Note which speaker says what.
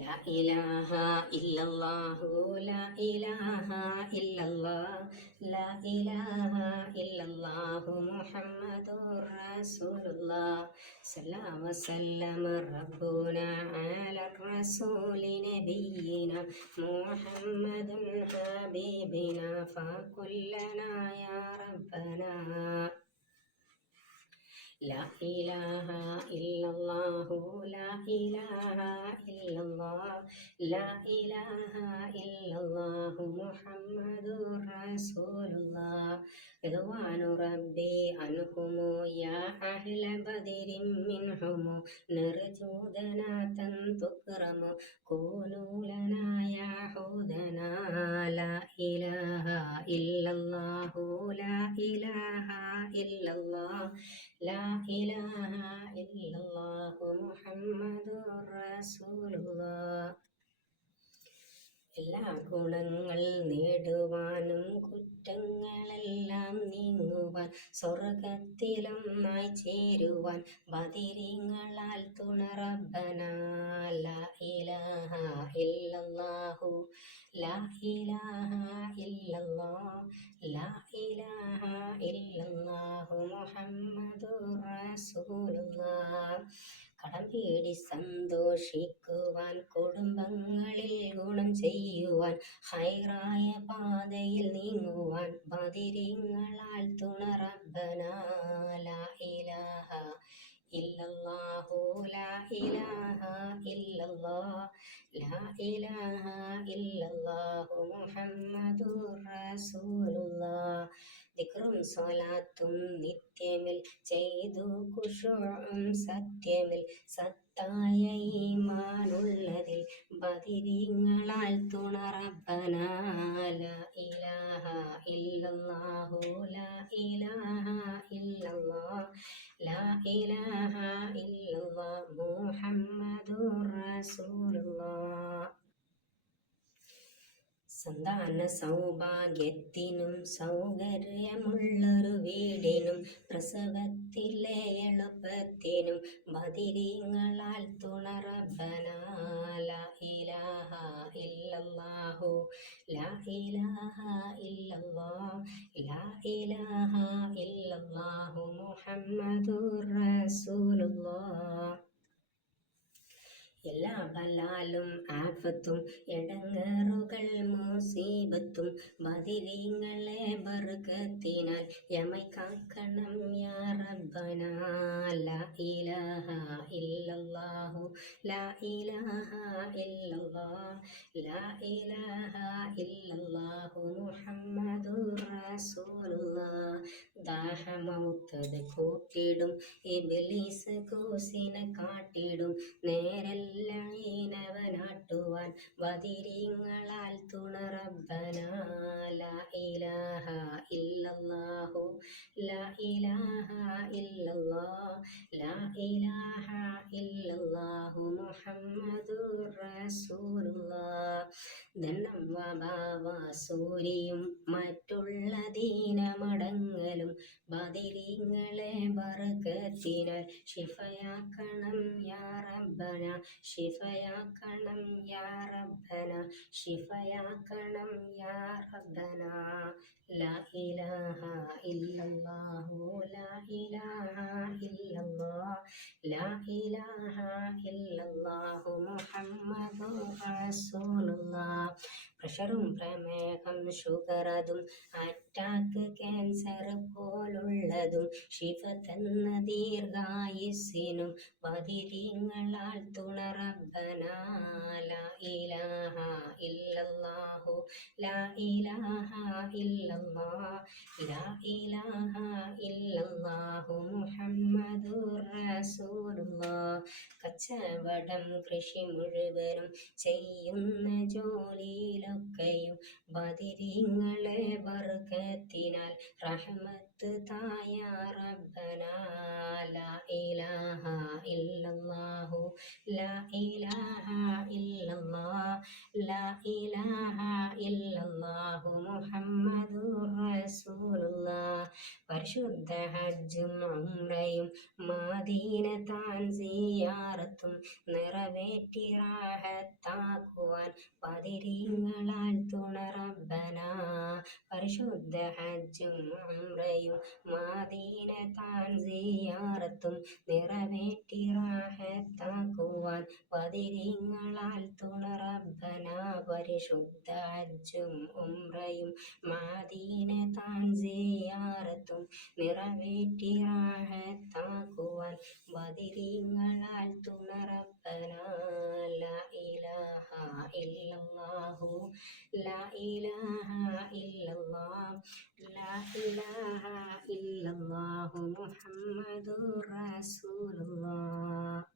Speaker 1: لا إله إلا الله لا إله إلا الله لا إله إلا الله محمد رسول الله صلى وسلم ربنا على الرسول نبينا محمد حبيبنا فكلنا يا ربنا. لا إله إلا الله لا إله إلا الله لا إله إلا الله محمد رسول الله رضوان ربي عنهم يا أهل بدر منهم. نرجو دناة تكرم. كونوا لنا يا حودنا لا إله إلا الله لا إله إلا الله لا إله إلا الله محمد رسول الله എല്ലാ ഗുണങ്ങൾ നേടുവാനും കുറ്റങ്ങളെല്ലാം നീങ്ങുവാൻ സ്വർഗത്തിലൊന്നായി ചേരുവാൻ ബദിരിങ്ങളാൽ തുണറബനാഹു ഇലാഹ ഇല്ലല്ലാഹു ലാ ഇലാഹ ലാ ഇലാഹ ഇല്ലല്ലാഹു കടം തേടി സന്തോഷിക്കുവാൻ കുടുംബങ്ങളിൽ ഗുണം ചെയ്യുവാൻ ഹൈറായ പാതയിൽ നീങ്ങുവാൻ പതിരിങ്ങളാൽ തുണറബന ലാ ഇലാഹ ഇല്ലല്ലാഹു ലാ ഇലാഹ ഇല്ലല്ലാഹ് ലാ ഇലാഹ ഇല്ലല്ലാഹു മുഹമ്മദുർ റസൂലുള്ളാഹ് ദിക്റും സ്വലാത്തും നിത്യമിൽ ചെയ്തു കുഷുഴും സത്യമിൽ സത്തായ ഈമാനുള്ളതിൽ ബദിരിങ്ങളാൽ തുണറബനാല ഇലാഹ ഇല്ലല്ലാഹു ലാ ഇലാഹ ഇല്ലല്ലാഹ് ലാ ഇലാഹ ഇല്ലല്ലാഹ് മുഹമ്മദുർ റസൂലുള്ളാഹ് സന്താന സൗഭാഗ്യത്തിനും സൗകര്യമുള്ളൊരു വീടിനും പ്രസവത്തിലെ എളുപ്പത്തിനും ബദിരിങ്ങളാൽ തുണറബന ലാ ഇലാഹ ഇല്ലല്ലാഹു ലാ ഇലാഹ ഇലാഹ ഇല്ലല്ലാഹു മുഹമ്മദുർ റസൂലുള്ളാഹ് എല്ലാ ബലാലും ആഫത്തും എടങ്ങറുകൾ മുസീബത്തും. ബദിരിങ്ങളെ ബർക്കത്തിനാൽ യമൈ കാക്കണം യാ റബ്ബന. ലാ ഇല്ലല്ലാഹു ലാ ഇലാഹ ഇല്ലല്ലാഹ് ലാ ഇലാഹ ഇല്ലല്ലാഹു മുഹമ്മദുർ റസൂലുള്ളാഹ് ദാഹമൗത്തത് കൂട്ടിടും ഇബ്ലീസ് കൂസിനെ കാട്ടിടും ഈനവനാട്ടുവാൻ ബദിരിങ്ങളാൽ ഇലാഹ ഇല്ലല്ലാഹ് ലാ ഇലാഹ ഇല്ലല്ലാഹു മുഹമ്മദുർ റസൂലുള്ളാഹ്. ധനം വബാവ സൂരിയും മറ്റുള്ള ദീനമടങ്ങലും ബദിരിങ്ങളെ ബർക്കത്തിനാൽ. ഷിഫയാക്കണം യാ റബ്ബന ഷിഫയാക്കണം യാ റബ്ബന ഷിഫയാക്കണം യാ റബ്ബന. ലാ ഇലാഹ ഇല്ലല്ലാഹു റസൂലുള്ളാഹ് പ്രഷറും പ്രമേഹം ഷുഗർ അതും അറ്റാക്ക് ക്യാൻസർ പോലുള്ളതും ശിവ തന്ന ദീർഘായുസിനും പതിരിങ്ങളാൽ തുണറബനാല ഇലാഹ ഇലാഹ ഇല്ലല്ലാഹു ലാ ഇലാഹ ഇല്ലല്ലാഹ് ലാ ഇലാഹ ഇല്ലല്ലാഹു മുഹമ്മദുർ റസൂലുള്ളാഹ് കച്ചവടം കൃഷി മുഴുവനും ചെയ്യുന്ന ജോലിയിലൊക്കെയും ബദിരിങ്ങളെ വർഗത്തിനാൽ റഹ്മത്ത് തായ റബ്ബനാ. ലാ ഇലാഹ ഇല്ലല്ലാഹു ലാ ഇലാഹ ഇല്ലല്ലാഹ് ലാ ഇലാഹ ഇല്ലല്ലാഹു رسول الله പരിശുദ്ധ ഹജ്ജും ഉംറയും മാദീന താൻ സിയാറത്തും നിറവേറ്റി റാഹത്താക്കുവാൻ പതിരീങ്ങളാൽ തുണറബന. പരിശുദ്ധ ഹജ്ജും ഉംറയും മാദീന താൻ നിറവേറ്റി റാഹത്താക്കുവാൻ പതിരീങ്ങളാൽ തുണറബന. പരിശുദ്ധ ഹജ്ജും ഉംറയും മാദീന താൻ നിറവേറ്റി റാഹത്താക്കുവാൻ പതിരിങ്ങളാൽ തുണറബന. ഇലാഹ ഇല്ലല്ലാഹു ലാ ഇലാഹ ഇല്ലല്ലാഹു ലാ ഇലാഹ ഇല്ലല്ലാഹു മുഹമ്മദുർ റസൂലുള്ളാഹ്.